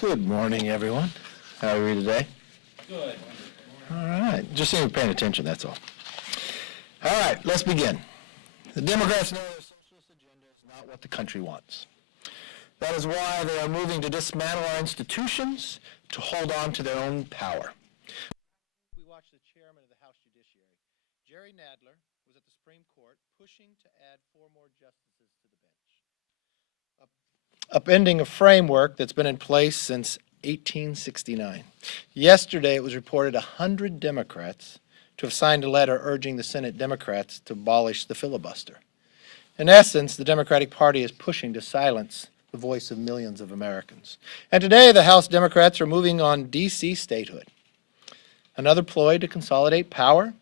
Good morning, everyone. How are we today? Good. All right. Just seeing you paying attention, that's all. All right, let's begin. The Democrats know their socialist agenda is not what the country wants. That is why they are moving to dismantle our institutions to hold on to their own power. We watched the chairman of the House Judiciary, Jerry Nadler, was at the Supreme Court pushing to add 4 more justices to the bench, upending a framework that's been in place since 1869. Yesterday, it was reported 100 Democrats to have signed a letter urging the Senate Democrats to abolish the filibuster. In essence, the Democratic Party is pushing to silence the voice of millions of Americans. And today, the House Democrats are moving on D.C. statehood, another ploy to consolidate power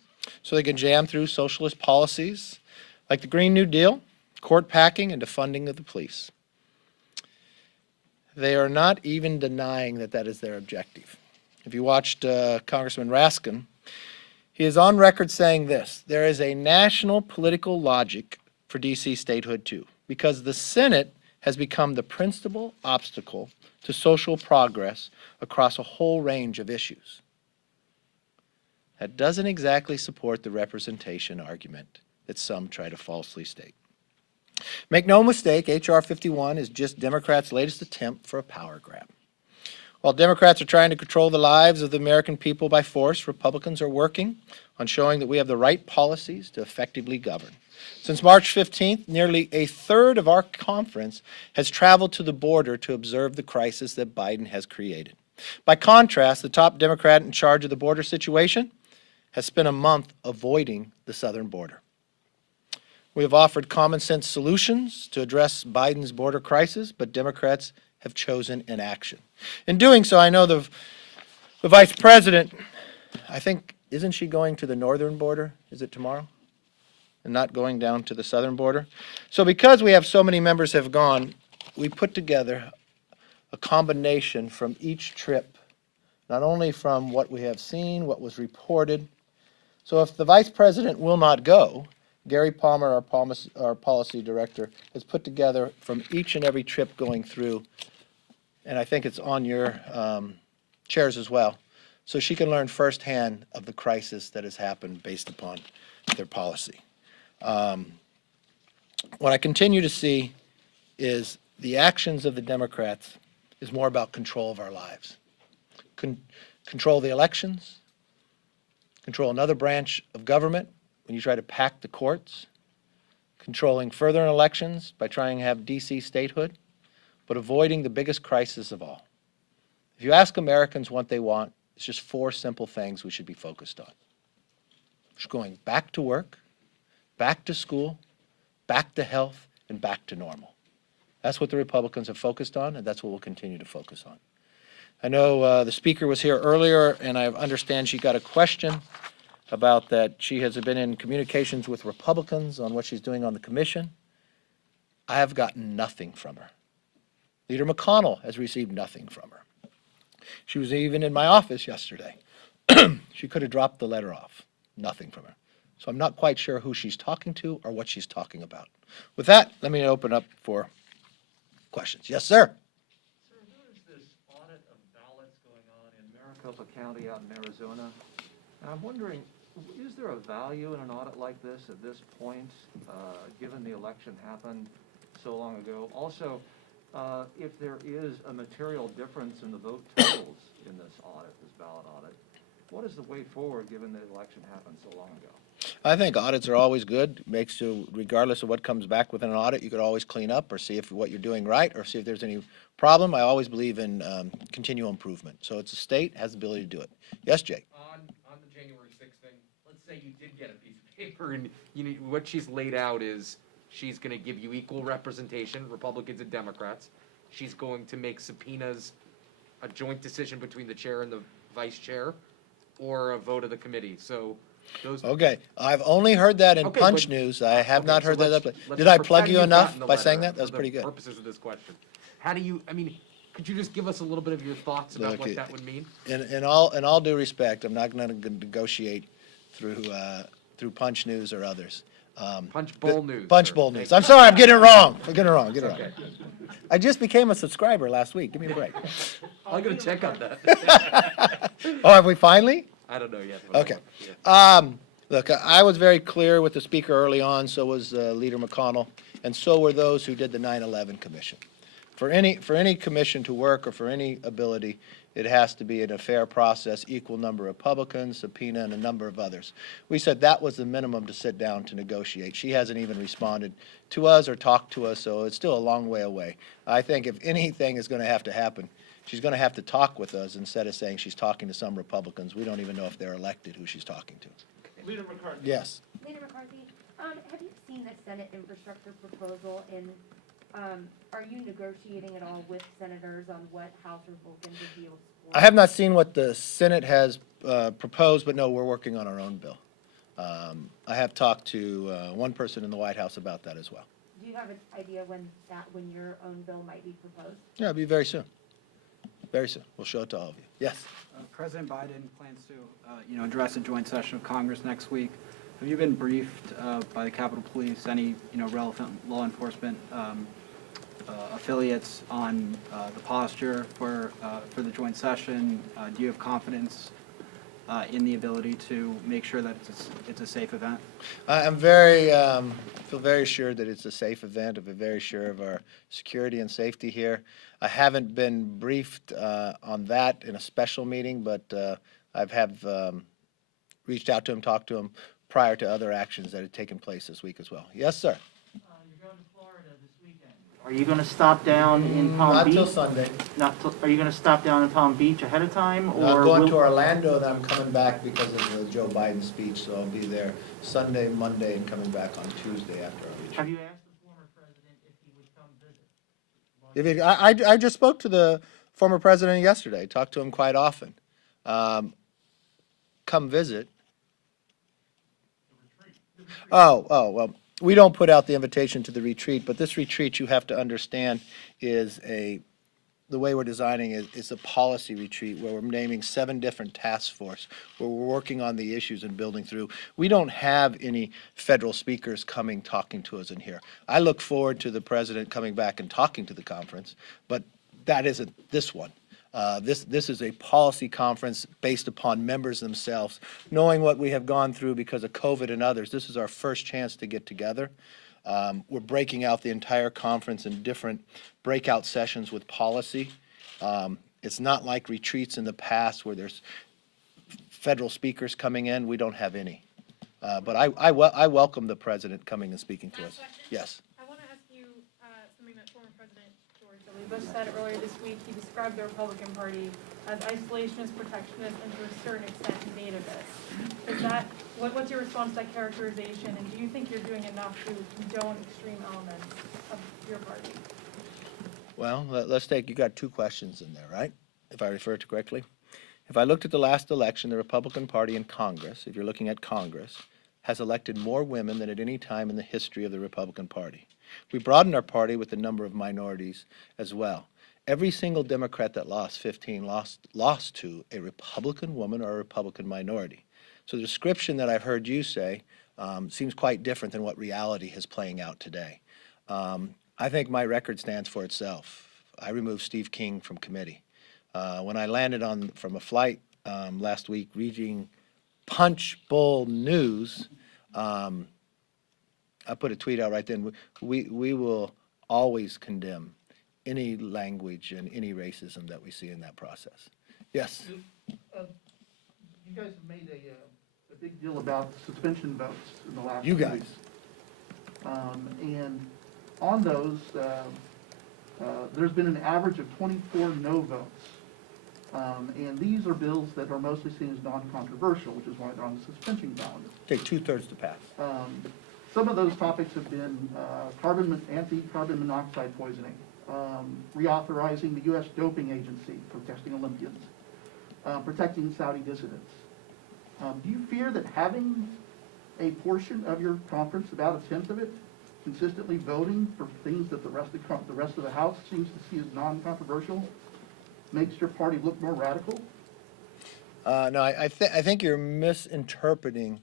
so they can jam through socialist policies like the Green New Deal, court packing, and defunding of the police. They are not even denying that that is their objective. If you watched Congressman Raskin, he is on record saying this: there is a national political logic for D.C. statehood too, because the Senate has become the principal obstacle to social progress across a whole range of issues. That doesn't exactly support the representation argument that some try to falsely state. Make no mistake, H.R. 51 is just Democrats' latest attempt for a power grab. While Democrats are trying to control the lives of the American people by force, Republicans are working on showing that we have the right policies to effectively govern. Since March 15th, nearly a third of our conference has traveled to the border to observe the crisis that Biden has created. By contrast, the top Democrat in charge of the border situation has spent a month avoiding the southern border. We have offered common sense solutions to address Biden's border crisis, but Democrats have chosen inaction. In doing so, I know the vice president, I think, isn't she going to the northern border? Is it tomorrow? And not going down to the southern border? So because we have so many members have gone, we put together a combination from each trip, not only from what we have seen, what was reported. So if the vice president will not go, Gary Palmer, our policy director, has put together from each and every trip going through, and I think it's on your chairs as well, so she can learn firsthand of the crisis that has happened based upon their policy. What I continue to see is the actions of the Democrats is more about control of our lives. Control the elections, control another branch of government, when you try to pack the courts, controlling further elections by trying to have D.C. statehood, but avoiding the biggest crisis of all. If you ask Americans what they want, it's just 4 simple things we should be focused on. Just going back to work, back to school, back to health, and back to normal. That's what the Republicans have focused on, and that's what we'll continue to focus on. I know the speaker was here earlier, and I understand she got a question about that she has been in communications with Republicans on what she's doing on the commission. I have gotten nothing from her. Leader McConnell has received nothing from her. She was even in my office yesterday. She could have dropped the letter off. Nothing from her. So I'm not quite sure who she's talking to or what she's talking about. With that, let me open up for questions. Yes, sir. Sir, there is this audit of ballots going on in Maricopa County out in Arizona. And I'm wondering, is there a value in an audit like this at this point, given the election happened so long ago? Also, if there is a material difference in the vote totals in this audit, this ballot audit, what is the way forward given the election happened so long ago? I think audits are always good. Makes you, regardless of what comes back with an audit, you could always clean up or see if what you're doing right or see if there's any problem. I always believe in continual improvement. So it's a state, has the ability to do it. Yes, Jake? On the January 6th thing, let's say you did get a piece of paper and what she's laid out is she's going to give you equal representation, Republicans and Democrats. She's going to make subpoenas a joint decision between the chair and the vice chair or a vote of the committee. So those. Okay, I've only heard that in Punch News. I have not heard that. Did I plug you enough by saying that? That was pretty good. For purposes of this question, how do you? I mean, could you just give us a little bit of your thoughts about what that would mean? In all due respect, I'm not going to negotiate through Punch News or others. Punch Bowl News. Punch Bowl News. I'm sorry, I'm getting it wrong. I'm getting it wrong. I just became a subscriber last week. Give me a break. I'll get a check on that. Oh, have we finally? I don't know yet. but I'll Okay. look, yeah. Look, I was very clear with the speaker early on, so was Leader McConnell, and so were those who did the 9/11 Commission. For any commission to work or for any ability, it has to be in a fair process, equal number of Republicans, subpoena, and a number of others. We said that was the minimum to sit down to negotiate. She hasn't even responded to us or talked to us, so it's still a long way away. I think if anything is going to happen, she's going to have to talk with us instead of saying she's talking to some Republicans. We don't even know if they're elected who she's talking to. Leader McCarthy. Yes. Leader McCarthy, have you seen the Senate infrastructure proposal, and are you negotiating at all with senators on what House Republicans would be able to support? I have not seen what the Senate has proposed, but no, we're working on our own bill. I have talked to one person in the White House about that as well. Do you have an idea when your own bill might be proposed? Yeah, it'll be very soon. Very soon. We'll show it to all of you. Yes. President Biden plans to, address a joint session of Congress next week. Have you been briefed by the Capitol Police, any, relevant law enforcement affiliates on the posture for the joint session? Do you have confidence in the ability to make sure that it's a safe event? I'm very, feel very assured that it's a safe event. I'm very sure of our security and safety here. I haven't been briefed on that in a special meeting, but I've reached out to him, talked to him prior to other actions that had taken place this week as well. Yes, sir. You're going to Florida this weekend. Are you going to stop down in Palm Beach? Not till Sunday. Are you going to stop down in Palm Beach ahead of time, I'm or going will- to Orlando, then I'm coming back because of the Joe Biden speech, so I'll be there Sunday, Monday, and coming back on Tuesday after our retreat. Have you asked the former president if he would come visit? I just spoke to the former president yesterday, talked to him quite often. Come visit. Well, we don't put out the invitation to the retreat, but this retreat, you have to understand, is the way we're designing it is a policy retreat where we're naming 7 different task force, where we're working on the issues and building through. We don't have any federal speakers coming, talking to us in here. I look forward to the president coming back and talking to the conference, but that isn't this one. This is a policy conference based upon members themselves, knowing what we have gone through because of COVID and others. This is our first chance to get together. We're breaking out the entire conference in different breakout sessions with policy. It's not like retreats in the past where there's federal speakers coming in. We don't have any. But I welcome the president coming and speaking to us. Last question. Yes. I want to ask you something that former President George W. Bush said earlier this week. He described the Republican Party as isolationist, protectionist, and to a certain extent nativist. Is that what's your response to that characterization? And do you think you're doing enough to condone extreme elements of your party? Well, let's take, you got 2 questions in there, right? If I refer to correctly. If I looked at the last election, the Republican Party in Congress, if you're looking at Congress, has elected more women than at any time in the history of the Republican Party. We broadened our party with the number of minorities as well. Every single Democrat that lost 15 lost to a Republican woman or a Republican minority. So the description that I've heard you say seems quite different than what reality is playing out today. I think my record stands for itself. I removed Steve King from committee. When I landed from a flight last week reading Punch Bowl News, I put a tweet out right then. We will always condemn any language and any racism that we see in that process. Yes. You guys have made a big deal about suspension votes in the last You few guys. weeks. And on those, there's been an average of 24 no votes. And these are bills that are mostly seen as non-controversial, which is why they're on the suspension calendar. Take 2/3 to pass. Some of those topics have been anti-carbon monoxide poisoning, reauthorizing the U.S. Doping Agency for testing Olympians, protecting Saudi dissidents. Do you fear that having a portion of your conference, about 1/10 of it, consistently voting for things that the rest of the House seems to see as non-controversial, makes your party look more radical? No, I think you're misinterpreting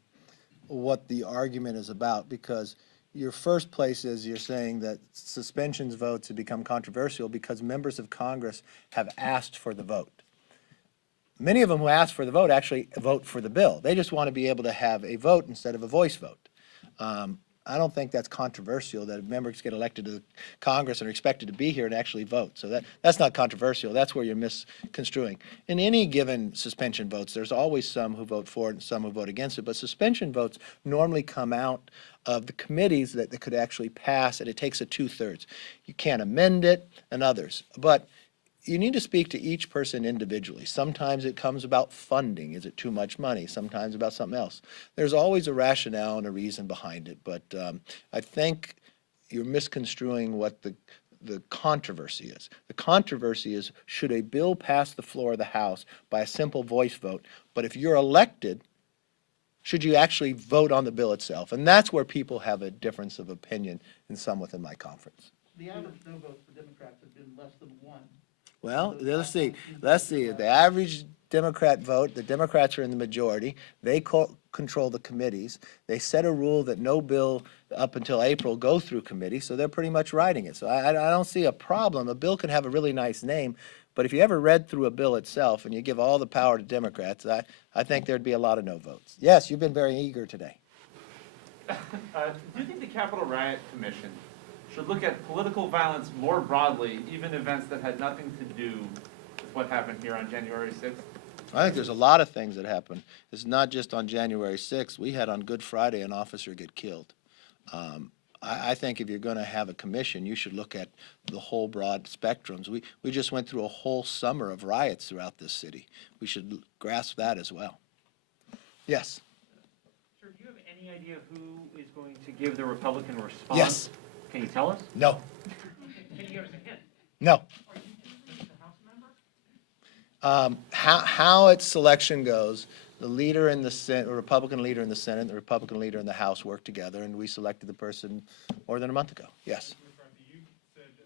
what the argument is about, because your first place is you're saying that suspensions votes have become controversial because members of Congress have asked for the vote. Many of them who ask for the vote actually vote for the bill. They just want to be able to have a vote instead of a voice vote. I don't think that's controversial that members get elected to Congress and are expected to be here and actually vote. So that's not controversial. That's where you're misconstruing. In any given suspension votes, there's always some who vote for it and some who vote against it. But suspension votes normally come out of the committees that could actually pass, and it takes a 2/3. You can't amend it and others. But you need to speak to each person individually. Sometimes it comes about funding. Is it too much money? Sometimes about something else. There's always a rationale and a reason behind it, but I think you're misconstruing what the controversy is. The controversy is, should a bill pass the floor of the House by a simple voice vote? But if you're elected, should you actually vote on the bill itself? And that's where people have a difference of opinion in some within my conference. The average no vote for Democrats have been less than 1. Well, let's see. The average Democrat vote, the Democrats are in the majority. They control the committees. They set a rule that no bill up until April go through committee, so they're pretty much writing it. So I don't see a problem. A bill can have a really nice name, but if you ever read through a bill itself and you give all the power to Democrats, I think there'd be a lot of no votes. Yes, you've been very eager today. Do you think the Capitol Riot Commission should look at political violence more broadly, even events that had nothing to do with what happened here on January 6th? I think there's a lot of things that happen. It's not just on January 6th. We had on Good Friday an officer get killed. I think if you're going to have a commission, you should look at the whole broad spectrums. We just went through a whole summer of riots throughout this city. We should grasp that as well. Yes? Sir, do you have any idea who is going to give the Republican response? Yes. Can you tell us? No. Can you give us a hint? No. Are you just a House member? How its selection goes, the leader in the Senate, the Republican leader in the Senate, and the Republican leader in the House work together, and we selected the person more than a month ago. Yes. Mr. McCarthy, you said that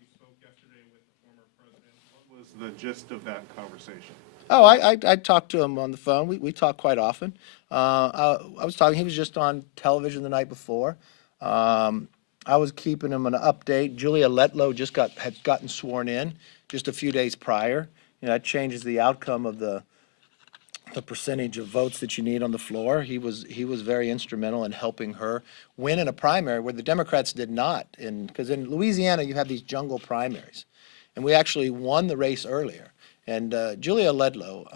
you spoke yesterday with the former president. What was the gist of that conversation? Oh, I talked to him on the phone. We talk quite often. I was talking, he was just on television the night before. I was keeping him an update. Julia Letlow had gotten sworn in just a few days prior. You know, that changes the outcome of the percentage of votes that you need on the floor. He was very instrumental in helping her win in a primary where the Democrats did not. Because in Louisiana, you have these jungle primaries. And we actually won the race earlier. And Julia Ledlow,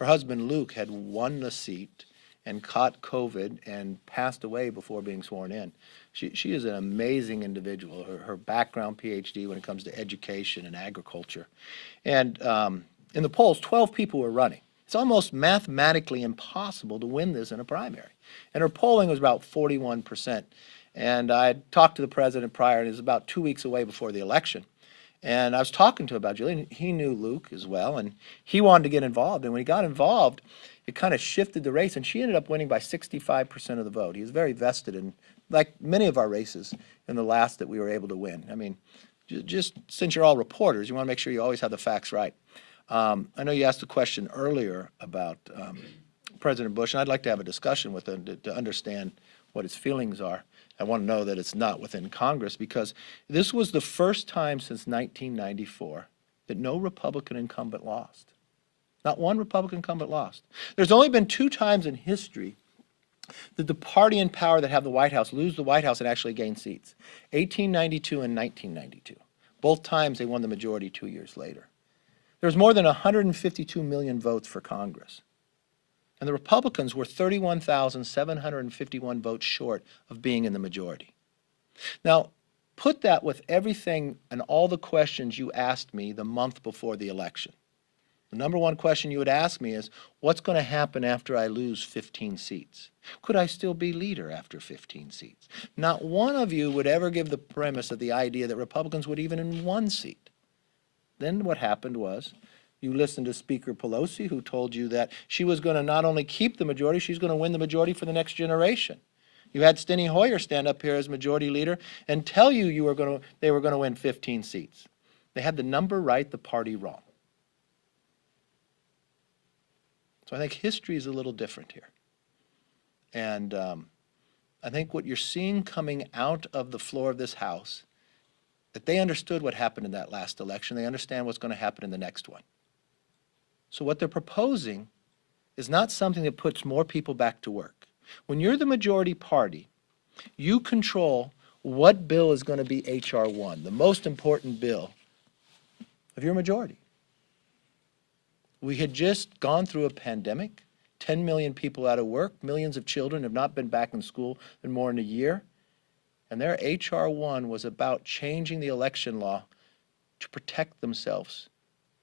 her husband Luke had won the seat and caught COVID and passed away before being sworn in. She is an amazing individual. Her background, PhD, when it comes to education and agriculture. And in the polls, 12 people were running. It's almost mathematically impossible to win this in a primary. And her polling was about 41%. And I had talked to the president prior, and it was about 2 weeks away before the election. And I was talking to him about Julie, and he knew Luke as well, and he wanted to get involved. And when he got involved, it kind of shifted the race, and she ended up winning by 65% of the vote. He was very vested in, like many of our races in the last that we were able to win. I mean, just since you're all reporters, you want to make sure you always have the facts right. I know you asked a question earlier about President Bush, and I'd like to have a discussion with him to understand what his feelings are. I want to know that it's not within Congress, because this was the first time since 1994 that no Republican incumbent lost. Not one Republican incumbent lost. There's only been 2 times in history that the party in power that have the White House lose the White House and actually gain seats. 1892 and 1992. Both times they won the majority 2 years later. There's more than 152 million votes for Congress. And the Republicans were 31,751 votes short of being in the majority. Now, put that with everything and all the questions you asked me the month before the election. The number one question you would ask me is, what's going to happen after I lose 15 seats? Could I still be leader after 15 seats? Not one of you would ever give the premise of the idea that Republicans would even in 1 seat. Then what happened was, you listened to Speaker Pelosi, who told you that she was going to not only keep the majority, she's going to win the majority for the next generation. You had Steny Hoyer stand up here as majority leader and tell you they were going to win 15 seats. They had the number right, the party wrong. So I think history is a little different here. And I think what you're seeing coming out of the floor of this House, that they understood what happened in that last election. They understand what's going to happen in the next one. So what they're proposing is not something that puts more people back to work. When you're the majority party, you control what bill is going to be H.R. 1, the most important bill of your majority. We had just gone through a pandemic, 10 million people out of work, millions of children have not been back in school in more than a year, and their H.R. 1 was about changing the election law to protect themselves,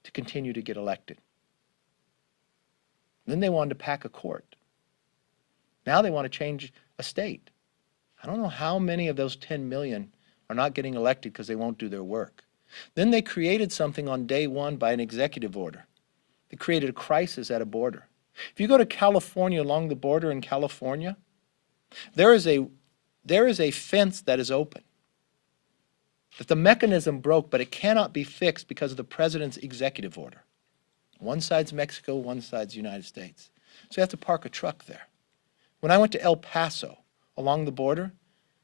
to continue to get elected. Then they wanted to pack a court. Now they want to change a state. I don't know how many of those 10 million are not getting elected because they won't do their work. Then they created something on day one by an executive order. They created a crisis at a border. If you go to California, along the border in California, there is a fence that is open. That the mechanism broke, but it cannot be fixed because of the president's executive order. One side's Mexico, one side's the United States. So you have to park a truck there. When I went to El Paso, along the border,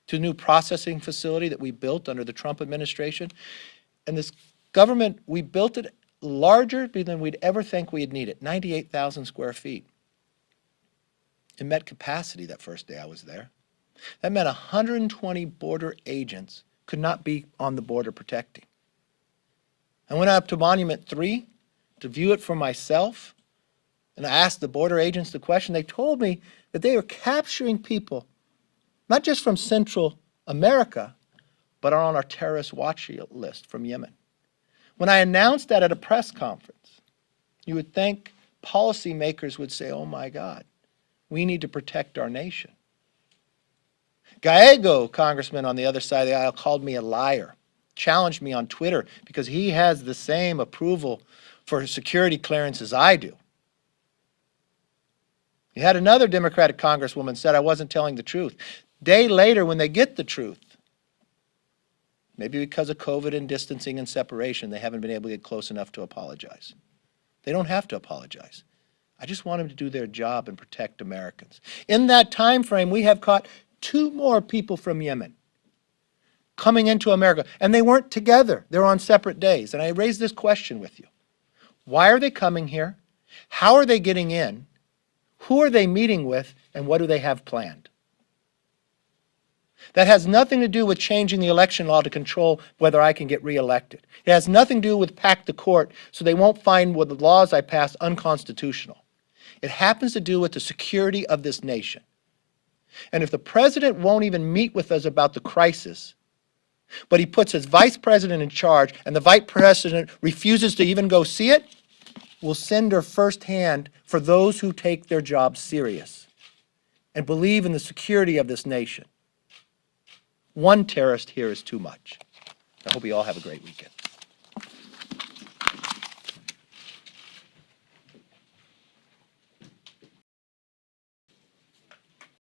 to a new processing facility that we built under the Trump administration, and this government, we built it larger than we'd ever think we'd need it, 98,000 square feet. It met capacity that first day I was there. That meant 120 border agents could not be on the border protecting. I went up to Monument 3 to view it for myself, and I asked the border agents the question. They told me that they are capturing people, not just from Central America, but are on our terrorist watch list from Yemen. When I announced that at a press conference, you would think policymakers would say, oh my God, we need to protect our nation. Gallego, congressman on the other side of the aisle, called me a liar, challenged me on Twitter because he has the same approval for security clearance as I do. You had another Democratic congresswoman said I wasn't telling the truth. Day later, when they get the truth, maybe because of COVID and distancing and separation, they haven't been able to get close enough to apologize. They don't have to apologize. I just want them to do their job and protect Americans. In that time frame, we have caught 2 more people from Yemen coming into America, and they weren't together. They're on separate days. And I raised this question with you. Why are they coming here? How are they getting in? Who are they meeting with? And what do they have planned? That has nothing to do with changing the election law to control whether I can get reelected. It has nothing to do with pack the court so they won't find what the laws I passed unconstitutional. It happens to do with the security of this nation. And if the president won't even meet with us about the crisis, but he puts his vice president in charge and the vice president refuses to even go see it, we'll send her firsthand for those who take their job serious and believe in the security of this nation. One terrorist here is too much. I hope you all have a great weekend.